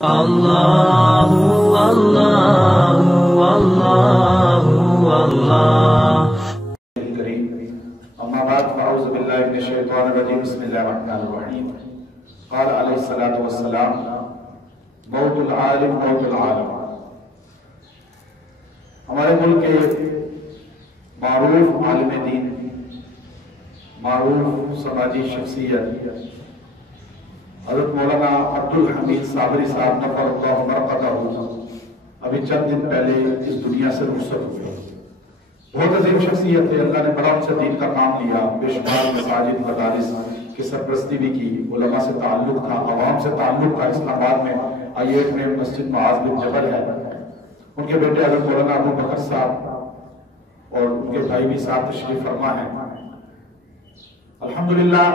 اللہ اللہ اللہ اللہ کریم اما بعد فاعوذ باللہ من الشیطان الرجیم بسم اللہ الرحمن الرحیم قال علیہ الصلوۃ والسلام موت العالم موت العالم. ہمارے ملک کے معروف عالم دین، معروف سماجی شخصیت حضرت مولانا عبدالحمید صابری صاحب نفر اللہ مرقدہ ابھی چند دن پہلے اس دنیا سے رخصت ہوئے. بہت عظیم شخصیت ہے. اللہ نے بڑا ان سے دین کا کام لیا، بے شمار مساجد مدارس کی سرپرستی بھی کی، علماء سے تعلق تھا، عوام سے تعلق تھا. اسلام آباد میں I8 میں مسجد معاذ بن جبل ہے. ان کے بیٹے حضرت مولانا ابو بکر صاحب اور ان کے بھائی بھی ساتھ تشریف فرما ہیں. الحمدللہ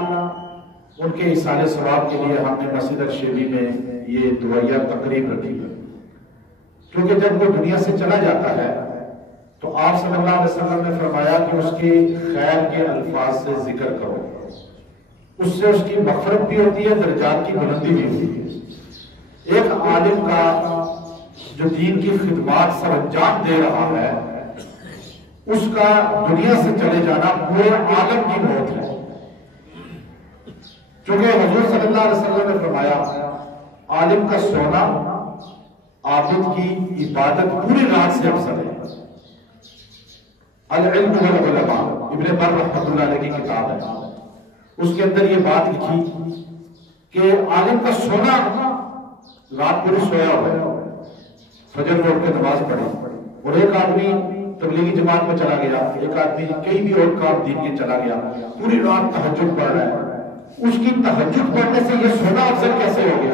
ان کے اصالِ ثواب کے لیے ہم نے مسجد الشیبی میں یہ دعائیہ تقریب رکھی ہے، کیونکہ جب وہ دنیا سے چلا جاتا ہے تو آپ صلی اللہ علیہ وسلم نے فرمایا کہ اس کی خیر کے الفاظ سے ذکر کرو، اس سے اس کی مغفرت بھی ہوتی ہے، درجات کی بلندی بھی ہوتی ہے. ایک عالم کا جو دین کی خدمات سر انجام دے رہا ہے، اس کا دنیا سے چلے جانا پورے عالم کی موت ہے. چونکہ حضور صلی اللہ علیہ وسلم نے فرمایا عالم کا سونا عابد کی عبادت پوری رات سے افضل ہے. العلم والعلماء ابن بر رحمۃ اللہ علیہ کی کتاب ہے، اس کے اندر یہ بات لکھی کہ عالم کا سونا رات پوری سویا ہوا ہے، فجر میں اٹھ کے نماز پڑھی، اور ایک آدمی تبلیغی جماعت میں چلا گیا، ایک آدمی کئی بھی اور کام دین کے چلا گیا، پوری رات تہجد پڑھ رہا ہے. اس کی تہجد پڑھنے سے یہ سونا افضل کیسے ہو گیا؟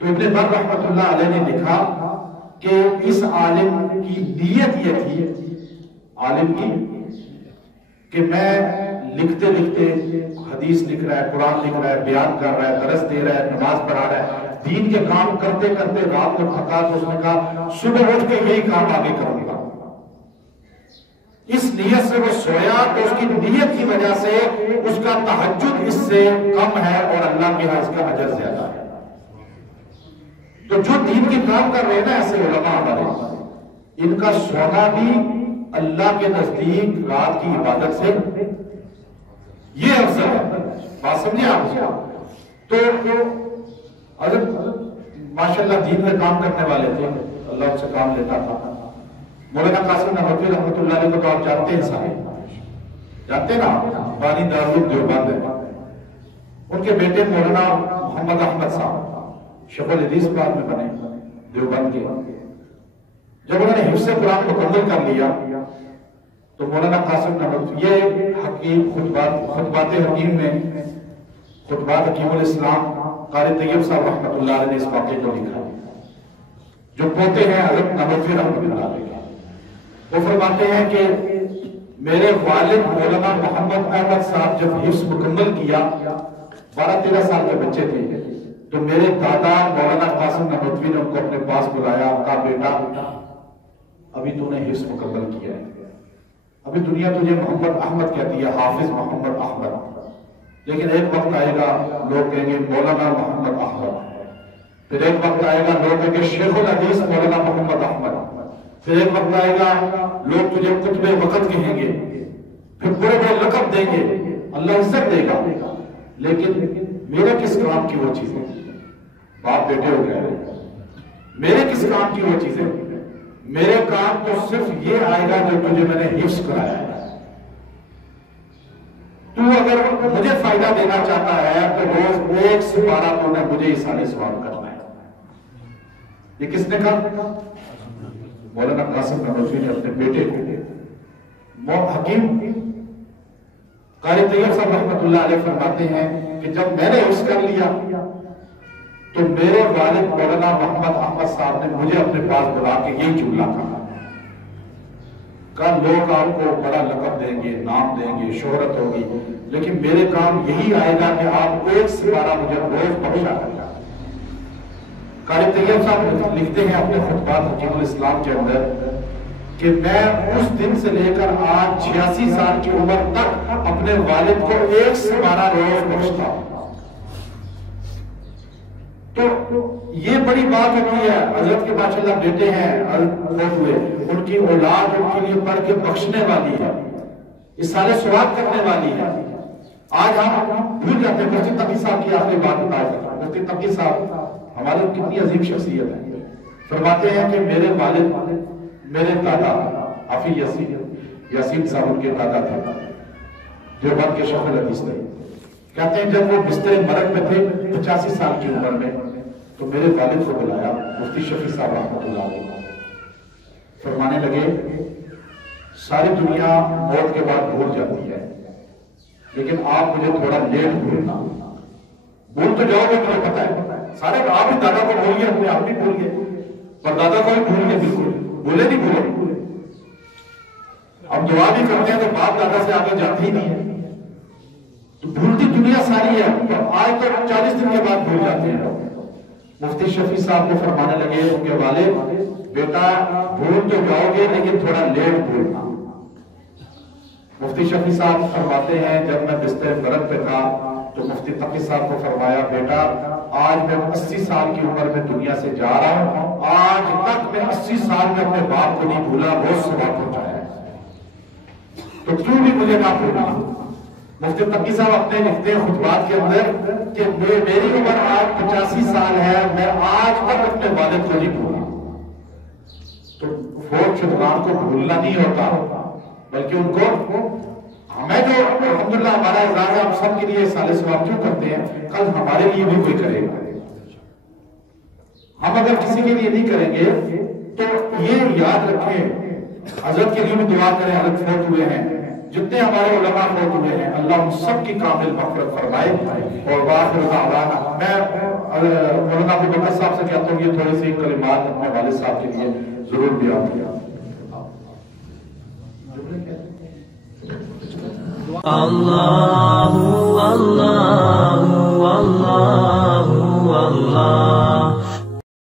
تو ابن بر رحمۃ اللہ علیہ نے لکھا کہ اس عالم کی نیت یہ تھی، عالم کی، کہ میں لکھتے لکھتے حدیث لکھ رہا ہے، قرآن لکھ رہا ہے، بیان کر رہا ہے، درس دے رہا ہے، نماز پڑھا رہا ہے، دین کے کام کرتے کرتے رات کو تھکا تو اس نے کہا صبح اٹھ کے یہی کام آگے کروں گا. اس نیت سے وہ سویا تو اس کی نیت کی وجہ سے اس کا تہجد اس سے کم ہے اور اللہ کے ہاں اس کا اجر زیادہ ہے. تو جو دین کی کام کر رہے ہیں نا ایسے علماء ہمارے، ان کا سونا بھی اللہ کے نزدیک رات کی عبادت سے یہ افضل ہے. بات سمجھے آپ؟ تو حضرت ماشاءاللہ دین میں کام کرنے والے تھے، اللہ ان سے کام لیتا تھا. مولانا قاسم نحوی رحمۃ اللہ علیہ کو تو آپ جانتے ہیں، سارے جانتے ہیں نا، بانی دارالعلوم دیوبند ہے. ان کے بیٹے مولانا محمد احمد صاحب شیخ الحدیث بعد میں بنے دیوبند کے. جب انہوں نے حفظ قرآن مکمل کر لیا تو مولانا قاسم نحوی یہ حکیم خطبات حکیم میں خطبات حکیم الاسلام قاری طیب صاحب رحمۃ اللہ علیہ نے اس واقعے کو لکھا، جو پوتے ہیں حضرت نحوی رحمۃ اللہ علیہ. وہ فرماتے ہیں کہ میرے والد مولانا محمد احمد صاحب جب حفظ مکمل کیا، 12-13 سال کے بچے تھے، تو میرے دادا مولانا قاسم نحوی نے ان کو اپنے پاس بلایا، کہا بیٹا ابھی تو نے حفظ مکمل کیا ہے، ابھی دنیا تجھے محمد احمد کہتی ہے، حافظ محمد احمد، لیکن ایک وقت آئے گا لوگ کہیں گے مولانا محمد احمد، پھر ایک وقت آئے گا لوگ کہیں گے شیخ الحدیث مولانا محمد احمد، پھر ایک وقت آئے گا لوگ تجھے قطب وقت کہیں گے، پھر بڑے بڑے لقب دیں گے، اللہ عزت دے گا. لیکن میرے کس کام کی وہ چیزیں؟ باپ بیٹے ہو گئے، میرے کس کام کی وہ چیزیں؟ میرے کام تو صرف یہ آئے گا جو تجھے میں نے حفظ کرایا ہے. تو اگر مجھے فائدہ دینا چاہتا ہے تو روز 1 سپارہ تو نے مجھے اصالِ ثواب کرنا ہے. یہ کس نے کہا؟ مولانا قاسم نحوی نے اپنے بیٹے کو. حکیم قاری طیب صاحب رحمۃ اللہ علیہ فرماتے ہیں کہ جب میں نے حفظ کر لیا تو میرے والد مولانا محمد احمد صاحب نے مجھے اپنے پاس بلا کے یہی جملہ کہا لوگ آپ کو بڑا لقب دیں گے، نام دیں گے، شہرت ہوگی، لیکن میرے کام یہی آئے گا کہ آپ 1 سپارہ مجھے روز بخشا کریں. قاری طیب صاحب لکھتے ہیں اپنے خطبات حکیم الاسلام کے اندر کہ میں اس دن سے لے کر آج 86 سال کی عمر تک اپنے والد کو 1 سپارہ روز بخشتا ہوں. تو یہ بڑی بات ہوتی ہے. حضرت کے ماشاءاللہ بیٹے ہیں فوت ہوئے, ان کی اولاد ان کے لیے پڑھ کے بخشنے والی ہے, اس سارے ثواب کرنے والی ہے. آج ہم بھول جاتے ہیں. مفتی تقی صاحب کی آپ نے بات بتائی. مفتی تقی صاحب ہمارے کتنی عظیم شخصیت ہے. فرماتے ہیں کہ میرے والد, میرے دادا حافظ یاسین صاحب ان کے دادا تھے, دیوبند کے شیخ الحدیث تھے. کہتے ہیں جب وہ بستر مرگ میں تھے 85 سال کی عمر میں, تو میرے والد کو بلایا مفتی شفیع صاحب رحمۃ اللہ علیہ. فرمانے لگے ساری دنیا موت کے بعد بھول جاتی ہے, لیکن آپ مجھے تھوڑا لیٹ بھولنا. بھول تو جاؤ گے مجھے پتا ہے, سارے آپ بھی دادا کو بھول گئے, اپنے آپ بھی بھول گئے, پر دادا کو بھی بھول گئے. بالکل بھولے نہیں بھولے. اب دعا بھی کرتے ہیں تو باپ دادا سے آگے جاتی ہی نہیں ہے. تو بھولتی دنیا ساری ہے. آج تو 40 دن کے بعد بھول جاتے ہیں. مفتی شفیع صاحب کو فرمانے لگے ان کے والد, بیٹا بھول تو جاؤ گے لیکن تھوڑا لیٹ بھولنا. مفتی شفیع صاحب فرماتے ہیں جب میں بستر مرگ پہ تھا تو مفتی تقی صاحب کو فرمایا, بیٹا آج میں 80 سال کی عمر میں دنیا سے جا رہا ہوں, آج تک میں 80 سال میں اپنے باپ کو نہیں بھولا, بہت ثواب پہنچایا ہے, تو کیوں بھی مجھے نہ بھولنا. مفتی تقی صاحب اپنے لکھتے ہیں خطبات کے اندر کہ میری عمر آج 85 سال ہے, میں آج تک اپنے والد کو نہیں بھولا. تو فوت شدگان کو بھولنا نہیں ہوتا, بلکہ ان کو ہمیں جو الحمدللہ ہمارا اعزاز ہے, ہم سب کے لیے سال ثواب کیوں کرتے ہیں, کل ہمارے لیے بھی کوئی کرے گا. ہم اگر کسی کے لیے نہیں کریں گے تو یہ یاد رکھیں, حضرت کے لیے بھی دعا کریں. حضرت فوت ہوئے ہیں, جتنے ہمارے علماء فوت ہوئے ہیں, اللہ ان سب کی کامل مغفرت فرمائے. اور باخر دعوانا, میں مولانا ابو بکر صاحب سے کہتا ہوں یہ تھوڑی سی کلمات اپنے والد صاحب کے لیے ضرور بیان کیا. اللہ اللہ